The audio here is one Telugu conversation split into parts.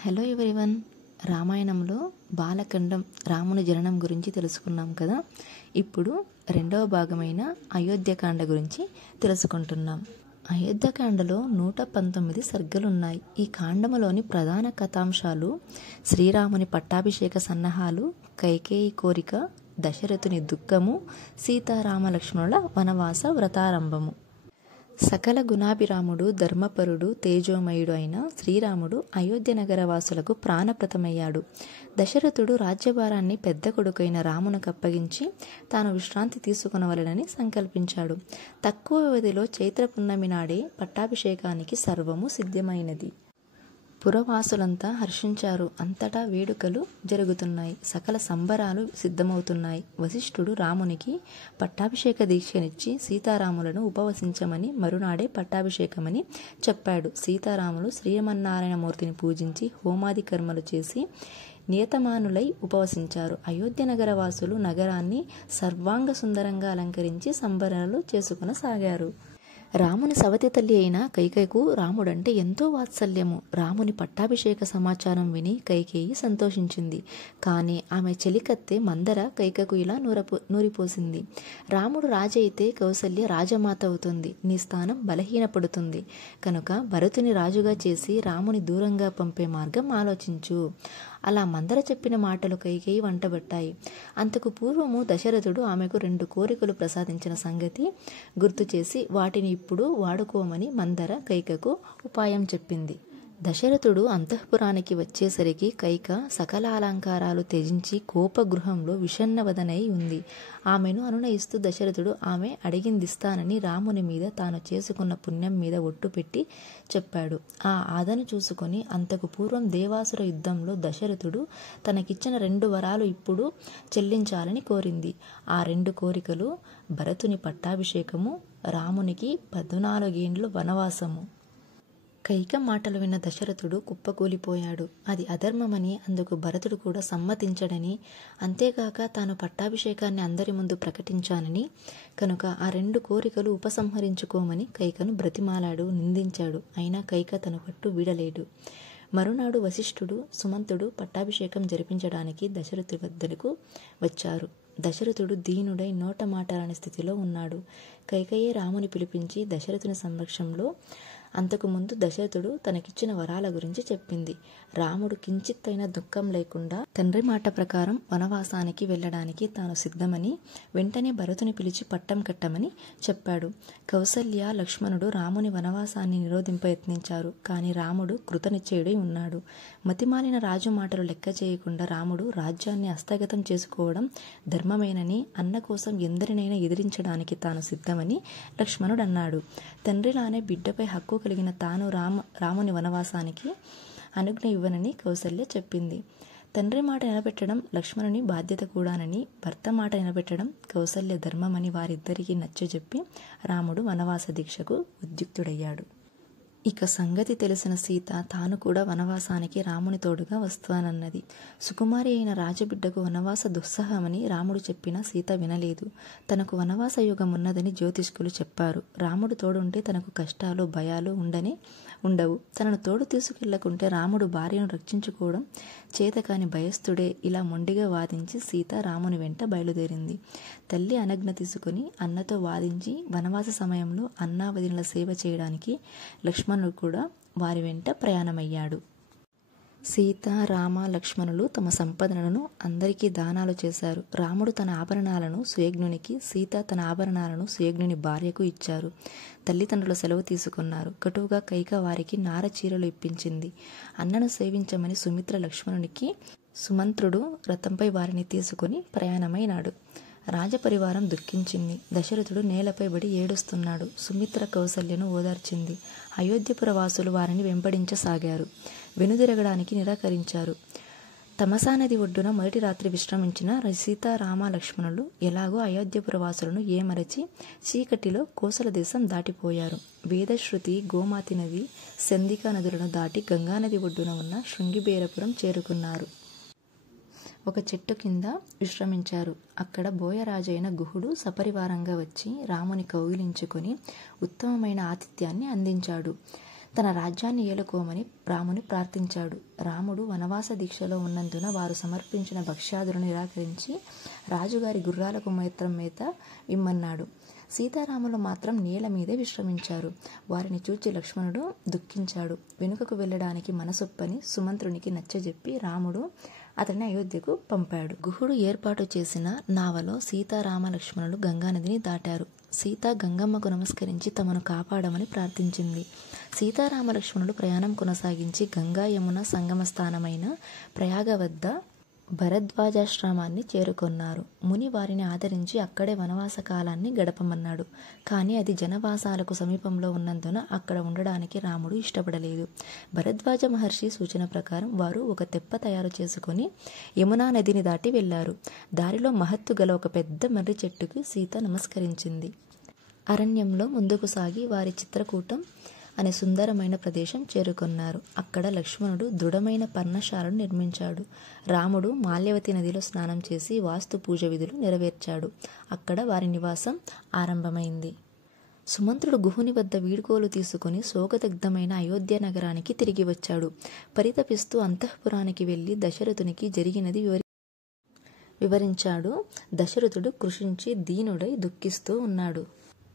Hello everyone. రామాయణంలో బాలకండం రాముని జననం గురించి తెలుసుకున్నాం కదా. ఇప్పుడు రెండవ భాగమైన అయోధ్యకాండ గురించి తెలుసుకుంటున్నాం. అయోధ్యకాండలో 119 సర్గలున్నాయి. ఈ కాండములోని ప్రధాన కథాంశాలు శ్రీరాముని పట్టాభిషేక సన్నాహాలు, కైకేయి కోరిక, దశరథుని దుఃఖము, సీతారామ లక్ష్మణుల వనవాస వ్రతారంభము. సకల గుణాభిరాముడు, ధర్మపరుడు, తేజోమయుడు అయిన శ్రీరాముడు అయోధ్య నగర వాసులకు ప్రాణప్రదమయ్యాడు. దశరథుడు రాజ్యభారాన్ని పెద్ద కొడుకైన రామునకు అప్పగించి తాను విశ్రాంతి తీసుకునవలెనని సంకల్పించాడు. తక్కువ వ్యవధిలో చైత్ర పున్నమి నాడే పట్టాభిషేకానికి సర్వము సిద్ధమైనది. పురవాసులంతా హర్షించారు. అంతటా వేడుకలు జరుగుతున్నాయి. సకల సంబరాలు సిద్ధమవుతున్నాయి. వశిష్ఠుడు రామునికి పట్టాభిషేక దీక్షనిచ్చి సీతారాములను ఉపవసించమని, మరునాడే పట్టాభిషేకమని చెప్పాడు. సీతారాములు శ్రీమన్నారాయణమూర్తిని పూజించి హోమాది కర్మలు చేసి నియతమానులై ఉపవసించారు. అయోధ్య నగర వాసులు నగరాన్ని సర్వాంగ సుందరంగా అలంకరించి సంబరాలు చేసుకునసాగారు. రాముని సవతి తల్లి అయిన కైకేయికు రాముడంటే ఎంతో వాత్సల్యము. రాముని పట్టాభిషేక సమాచారం విని కైకేయి సంతోషించింది. కానీ ఆమె చెలికత్తె మందర కైకకు ఇలా నూరిపోసింది. రాముడు రాజైతే కౌసల్య రాజమాత అవుతుంది. నీ స్థానం బలహీనపడుతుంది. కనుక భరతుని రాజుగా చేసి రాముని దూరంగా పంపే మార్గం ఆలోచించు. అలా మందర చెప్పిన మాటలు కైకేయి వంటబట్టాయి. అంతకు పూర్వము దశరథుడు ఆమెకు 2 కోరికలు ప్రసాదించిన సంగతి గుర్తు చేసి వాటిని ఇప్పుడు వాడుకోమని మందర కైకకు ఉపాయం చెప్పింది. దశరథుడు అంతఃపురానికి వచ్చేసరికి కైక సకల అలంకారాలు త్యజించి కోపగృహంలో విషన్నవదనై ఉంది. ఆమెను అనునయిస్తూ దశరథుడు ఆమె అడిగిందిస్తానని రాముని మీద తాను చేసుకున్న పుణ్యం మీద ఒట్టు పెట్టి చెప్పాడు. ఆ ఆదను చూసుకొని అంతకు పూర్వం దేవాసుర యుద్ధంలో దశరథుడు తనకిచ్చిన 2 వరాలు ఇప్పుడు చెల్లించాలని కోరింది. ఆ 2 కోరికలు భరతుని పట్టాభిషేకము, రామునికి 14 ఏండ్లు వనవాసము. కైక మాటలు విన్న దశరథుడు కుప్పకూలిపోయాడు. అది అధర్మమని, అందుకు భరతుడు కూడా సమ్మతించడని, అంతేగాక తాను పట్టాభిషేకాన్ని అందరి ముందు ప్రకటించానని, కనుక ఆ 2 కోరికలు ఉపసంహరించుకోమని కైకను బ్రతిమాలాడు, నిందించాడు. అయినా కైక తన పట్టు వీడలేడు. మరునాడు వశిష్ఠుడు, సుమంతుడు పట్టాభిషేకం జరిపించడానికి దశరథుడి వద్దకు వచ్చారు. దశరథుడు దీనుడై నోట మాటరాని స్థితిలో ఉన్నాడు. కైకేయి రాముని పిలిపించి దశరథుని సమక్షంలో అంతకుముందు దశరథుడు తనకిచ్చిన వరాల గురించి చెప్పింది. రాముడు కించిత్తైన దుఃఖం లేకుండా తండ్రి మాట ప్రకారం వనవాసానికి వెళ్ళడానికి తాను సిద్ధమని, వెంటనే భరతుని పిలిచి పట్టం కట్టమని చెప్పాడు. కౌసల్య, లక్ష్మణుడు రాముని వనవాసాన్ని నిరోధింప యత్నించారు. కానీ రాముడు కృతనిశ్చయుడై ఉన్నాడు. మతిమాలిన రాజు మాటలు లెక్క చేయకుండా రాముడు రాజ్యాన్ని హస్తగతం చేసుకోవడం ధర్మమేనని, అన్న కోసం ఎందరినైనా ఎదిరించడానికి తాను సిద్ధమని లక్ష్మణుడు అన్నాడు. తండ్రిలానే బిడ్డపై హక్కు కలిగిన తాను రాముని వనవాసానికి అనుజ్ఞ ఇవ్వనని కౌసల్య చెప్పింది. తండ్రి మాట నిలబెట్టడం లక్ష్మణుని బాధ్యత కూడానని, భర్త మాట నిలబెట్టడం కౌసల్య ధర్మమని వారిద్దరికీ నచ్చజెప్పి రాముడు వనవాస దీక్షకు ఉద్యుక్తుడయ్యాడు. ఇక సంగతి తెలిసిన సీత తాను కూడా వనవాసానికి రాముని తోడుగా వస్తానన్నది. సుకుమారి అయిన రాజబిడ్డకు వనవాస దుస్సహమని రాముడు చెప్పినా సీత వినలేదు. తనకు వనవాస యుగం ఉన్నదని జ్యోతిష్కులు చెప్పారు. రాముడు తోడుంటే తనకు కష్టాలు, భయాలు ఉండవు. తనను తోడు తీసుకెళ్లకుంటే రాముడు భార్యను రక్షించుకోవడం చేతకాని భయస్థుడే. ఇలా మొండిగా వాదించి సీత రాముని వెంట బయలుదేరింది. తల్లి అనజ్ఞ తీసుకుని అన్నతో వాదించి వనవాస సమయంలో అన్నావదినుల సేవ చేయడానికి లక్ష్మణుడు కూడా వారి వెంట ప్రయాణమయ్యాడు. సీత, రామ, లక్ష్మణులు తమ సంపదలను అందరికీ దానాలు చేశారు. రాముడు తన ఆభరణాలను సుయజ్ఞునికి, సీత తన ఆభరణాలను సుయజ్ఞుని భార్యకు ఇచ్చారు. తల్లిదండ్రులు సెలవు తీసుకున్నారు. కటువుగా కైక వారికి నార చీరలు ఇప్పించింది. అన్నను సేవించమని సుమిత్ర లక్ష్మణునికి, సుమంత్రుడు రథంపై వారిని తీసుకుని ప్రయాణమైనాడు. రాజపరివారం దుఃఖించింది. దశరథుడు నేలపై పడి ఏడుస్తున్నాడు. సుమిత్ర కౌసల్యను ఓదార్చింది. అయోధ్యపుర వాసులు వారిని వెంబడించసాగారు. వెనుదిరగడానికి నిరాకరించారు. తమసా నది ఒడ్డున మొదటి రాత్రి విశ్రమించిన సీత, రామ, లక్ష్మణులు ఎలాగో అయోధ్యపుర వాసులను ఏమరచి చీకటిలో కోసల దేశం దాటిపోయారు. వేదశ్రుతి, గోమాతి నది, సంధికా నదులను దాటి గంగానది ఒడ్డున ఉన్న శృంగిబేరపురం చేరుకున్నారు. ఒక చెట్టు కింద విశ్రమించారు. అక్కడ బోయరాజైన గుహుడు సపరివారంగా వచ్చి రాముని కౌగిలించుకొని ఉత్తమమైన ఆతిథ్యాన్ని అందించాడు. తన రాజ్యాన్ని ఏలుకోమని రాముని ప్రార్థించాడు. రాముడు వనవాస దీక్షలో ఉన్నందున వారు సమర్పించిన భక్ష్యాదులను నిరాకరించి రాజుగారి గుర్రాలకు మేత్రం మీద ఇమ్మన్నాడు. సీతారాములు మాత్రం నేల మీదే విశ్రమించారు. వారిని చూచి లక్ష్మణుడు దుఃఖించాడు. వెనుకకు వెళ్ళడానికి మనసొప్పని సుమంత్రునికి నచ్చజెప్పి రాముడు అతన్ని అయోధ్యకు పంపాడు. గుహుడు ఏర్పాటు చేసిన నావలో సీతారామ లక్ష్మణులు గంగానదిని దాటారు. సీత గంగమ్మకు నమస్కరించి తమను కాపాడమని ప్రార్థించింది. సీతారామ లక్ష్మణులు ప్రయాణం కొనసాగించి గంగా యమున సంగమ స్థానమైన ప్రయాగ వద్ద భరద్వాజాశ్రమాన్ని చేరుకొన్నారు. ముని వారిని ఆదరించి అక్కడే వనవాస కాలాన్ని గడపమన్నాడు. కానీ అది జనవాసాలకు సమీపంలో ఉన్నందున అక్కడ ఉండడానికి రాముడు ఇష్టపడలేదు. భరద్వాజ మహర్షి సూచన ప్రకారం వారు ఒక తెప్ప తయారు చేసుకుని యమునా నదిని దాటి వెళ్లారు. దారిలో మహత్తు గల ఒక పెద్ద మర్రి చెట్టుకు సీత నమస్కరించింది. అరణ్యంలో ముందుకు సాగి వారి చిత్రకూటం అనే సుందరమైన ప్రదేశం చేరుకున్నారు. అక్కడ లక్ష్మణుడు దృఢమైన పర్ణశాలను నిర్మించాడు. రాముడు మాల్యవతి నదిలో స్నానం చేసి వాస్తు పూజ విధులు నెరవేర్చాడు. అక్కడ వారి నివాసం ఆరంభమైంది. సుమంత్రుడు గుహుని వద్ద వీడ్కోలు తీసుకుని శోకదగ్ధమైన అయోధ్య నగరానికి తిరిగి వచ్చాడు. పరితపిస్తూ అంతఃపురానికి వెళ్లి దశరథునికి జరిగినది వివరించాడు. దశరథుడు కృషించి దీనుడై దుఃఖిస్తూ ఉన్నాడు.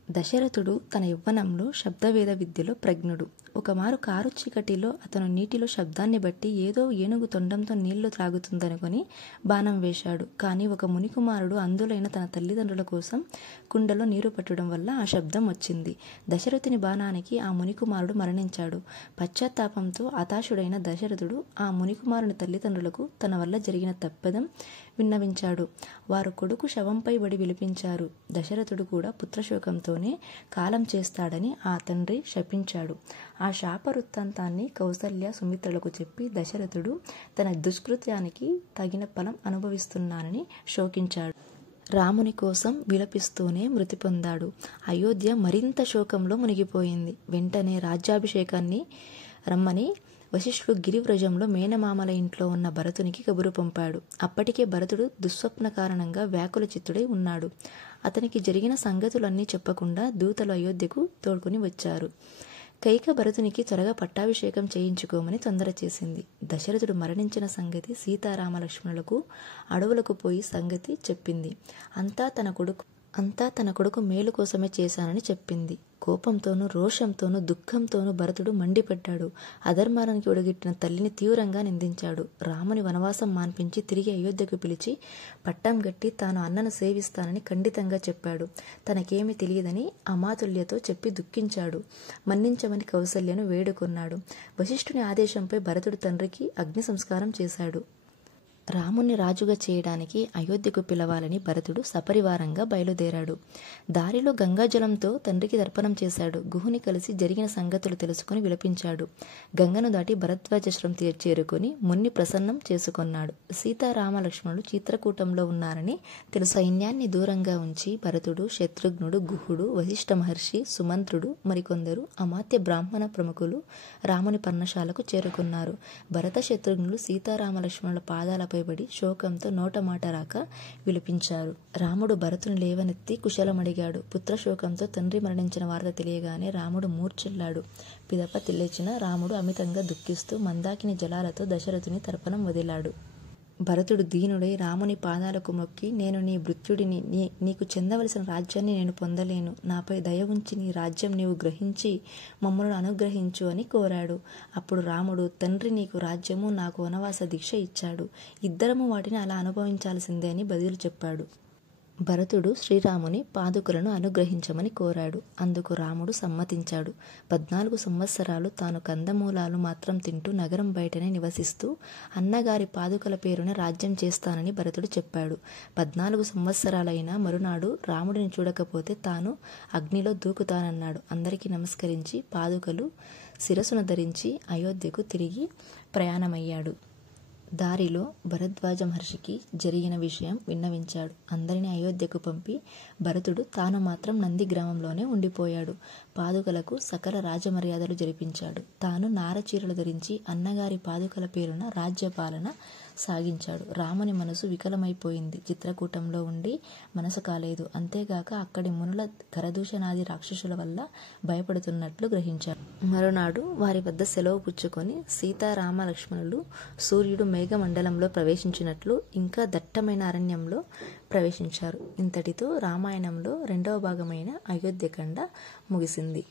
దశరథుడు తన యవ్వనంలో శబ్దవేద విద్యలో ప్రజ్ఞుడు. ఒకమారు కారు చీకటిలో అతను నీటిలో శబ్దాన్ని బట్టి ఏదో ఏనుగు తొండంతో నీళ్లు త్రాగుతుందనుకొని బాణం వేశాడు. కానీ ఒక మునికుమారుడు అందులైన తన తల్లిదండ్రుల కోసం కుండలో నీరు పట్టడం వల్ల ఆ శబ్దం వచ్చింది. దశరథుని బాణానికి ఆ మునికుమారుడు మరణించాడు. పశ్చాత్తాపంతో హతాశుడైన దశరథుడు ఆ మునికుమారుని తల్లిదండ్రులకు తన వల్ల జరిగిన తప్పెదం విన్నవించాడు. వారు కొడుకు శవంపై బడి విలిపించారు. దశరథుడు కూడా పుత్రశోకంతోనే కాలం చేస్తాడని ఆ తండ్రి శపించాడు. ఆ శాప వృత్తాంతాన్ని కౌసల్య సుమిత్రులకు చెప్పి దశరథుడు తన దుష్కృత్యానికి తగిన ఫలం అనుభవిస్తున్నానని శోకించాడు. రాముని కోసం విలపిస్తూనే మృతి పొందాడు. అయోధ్య మరింత శోకంలో మునిగిపోయింది. వెంటనే రాజ్యాభిషేకాన్ని రమ్మని వశిష్ఠుడు గిరివ్రజంలో మేనమామల ఇంట్లో ఉన్న భరతునికి కబురు పంపాడు. అప్పటికే భరతుడు దుస్వప్న కారణంగా వ్యాకుల చిత్తుడై ఉన్నాడు. అతనికి జరిగిన సంగతులన్నీ చెప్పకుండా దూతలు అయోధ్యకు తోడుకుని వచ్చారు. కైక భరతునికి త్వరగా పట్టాభిషేకం చేయించుకోమని తొందర చేసింది. దశరథుడు మరణించిన సంగతి సీతారామ లక్ష్మణులకు అడవులకు పోయి సంగతి చెప్పింది. అంతా తన కొడుకు మేలు కోసమే చేశానని చెప్పింది. కోపంతోనూ రోషంతోనూ దుఃఖంతోనూ భరతుడు మండిపడ్డాడు. అధర్మానికి ఒడిగిట్టిన తల్లిని తీవ్రంగా నిందించాడు. రాముని వనవాసం మాన్పించి తిరిగి అయోధ్యకు పిలిచి పట్టం గట్టి తాను అన్నను సేవిస్తానని ఖండితంగా చెప్పాడు. తనకేమీ తెలియదని అమాతుల్యతో చెప్పి దుఃఖించాడు. మన్నించమని కౌసల్యను వేడుకొన్నాడు. వశిష్ఠుని ఆదేశంపై భరతుడు తండ్రికి అగ్ని సంస్కారం చేశాడు. రాముని రాజుగా చేయడానికి అయోధ్యకు పిలవాలని భరతుడు సపరివారంగా బయలుదేరాడు. దారిలో గంగాజలంతో తండ్రికి తర్పణం చేశాడు. గుహుని కలిసి జరిగిన సంగతులు తెలుసుకుని విలపించాడు. గంగను దాటి భరద్వాజాశ్రమం చేరుకుని మున్ని ప్రసన్నం చేసుకొన్నాడు. సీతారామ లక్ష్మణులు చిత్రకూటంలో ఉన్నారని తెలుసు. సైన్యాన్ని దూరంగా ఉంచి భరతుడు, శత్రుఘ్నుడు, గుహుడు, వశిష్ఠ మహర్షి, సుమంత్రుడు మరికొందరు అమాత్య బ్రాహ్మణ ప్రముఖులు రాముని పర్ణశాలకు చేరుకున్నారు. భరత శత్రుఘ్నులు సీతారామ లక్ష్మణుల పాదాలపై పడి శోకంతో నోట మాట రాక విలపించారు. రాముడు భరతుని లేవనెత్తి కుశలమడిగాడు. పుత్రశోకంతో తండ్రి మరణించిన వార్త తెలియగానే రాముడు మూర్ఛిల్లాడు. పిదప లేచిన రాముడు అమితంగా దుఃఖిస్తూ మందాకిని జలాలతో దశరథుని తర్పణం వదిలాడు. భరతుడు దీనుడై రాముని పాదాలకు మొక్కి, నేను నీ భృత్యుడిని, నీకు చెందవలసిన రాజ్యాన్ని నేను పొందలేను. నాపై దయ ఉంచి నీ రాజ్యం నీవు గ్రహించి మమ్మల్ని అనుగ్రహించు అని కోరాడు. అప్పుడు రాముడు, తండ్రి నీకు రాజ్యము, నాకు వనవాస దీక్ష ఇచ్చాడు. ఇద్దరము వాటిని అలా అనుభవించాల్సిందే అని బదులు చెప్పాడు. భరతుడు శ్రీరాముని పాదుకులను అనుగ్రహించమని కోరాడు. అందుకు రాముడు సమ్మతించాడు. 14 సంవత్సరాలు తాను కందమూలాలు మాత్రం తింటూ నగరం బయటనే నివసిస్తూ అన్నగారి పాదుకల పేరున రాజ్యం చేస్తానని భరతుడు చెప్పాడు. 14 సంవత్సరాలైన మరునాడు రాముడిని చూడకపోతే తాను అగ్నిలో దూకుతానన్నాడు. అందరికీ నమస్కరించి పాదుకలు శిరసున ధరించి అయోధ్యకు తిరిగి ప్రయాణమయ్యాడు. దారిలో భరద్వాజ మహర్షికి జరిగిన విషయం విన్నవించాడు. అందరినీ అయోధ్యకు పంపి భరతుడు తాను మాత్రం నంది గ్రామంలోనే ఉండిపోయాడు. పాదుకలకు సకల రాజమర్యాదలు జరిపించాడు. తాను నారచీరలు ధరించి అన్నగారి పాదుకల పేరున రాజ్యపాలన సాగించాడు. రాముని మనసు వికలమైపోయింది. చిత్రకూటంలో ఉండి మనసు కాలేదు. అంతేగాక అక్కడి మునుల కరదూషణాది రాక్షసుల వల్ల భయపడుతున్నట్లు గ్రహించాడు. మరునాడు వారి వద్ద సెలవు పుచ్చుకొని సీతారామ లక్ష్మణులు సూర్యుడు మేఘమండలంలో ప్రవేశించినట్లు ఇంకా దట్టమైన అరణ్యంలో ప్రవేశించారు. ఇంతటితో రామాయణంలో 2వ భాగమైన అయోధ్యకాండ ముగిసింది.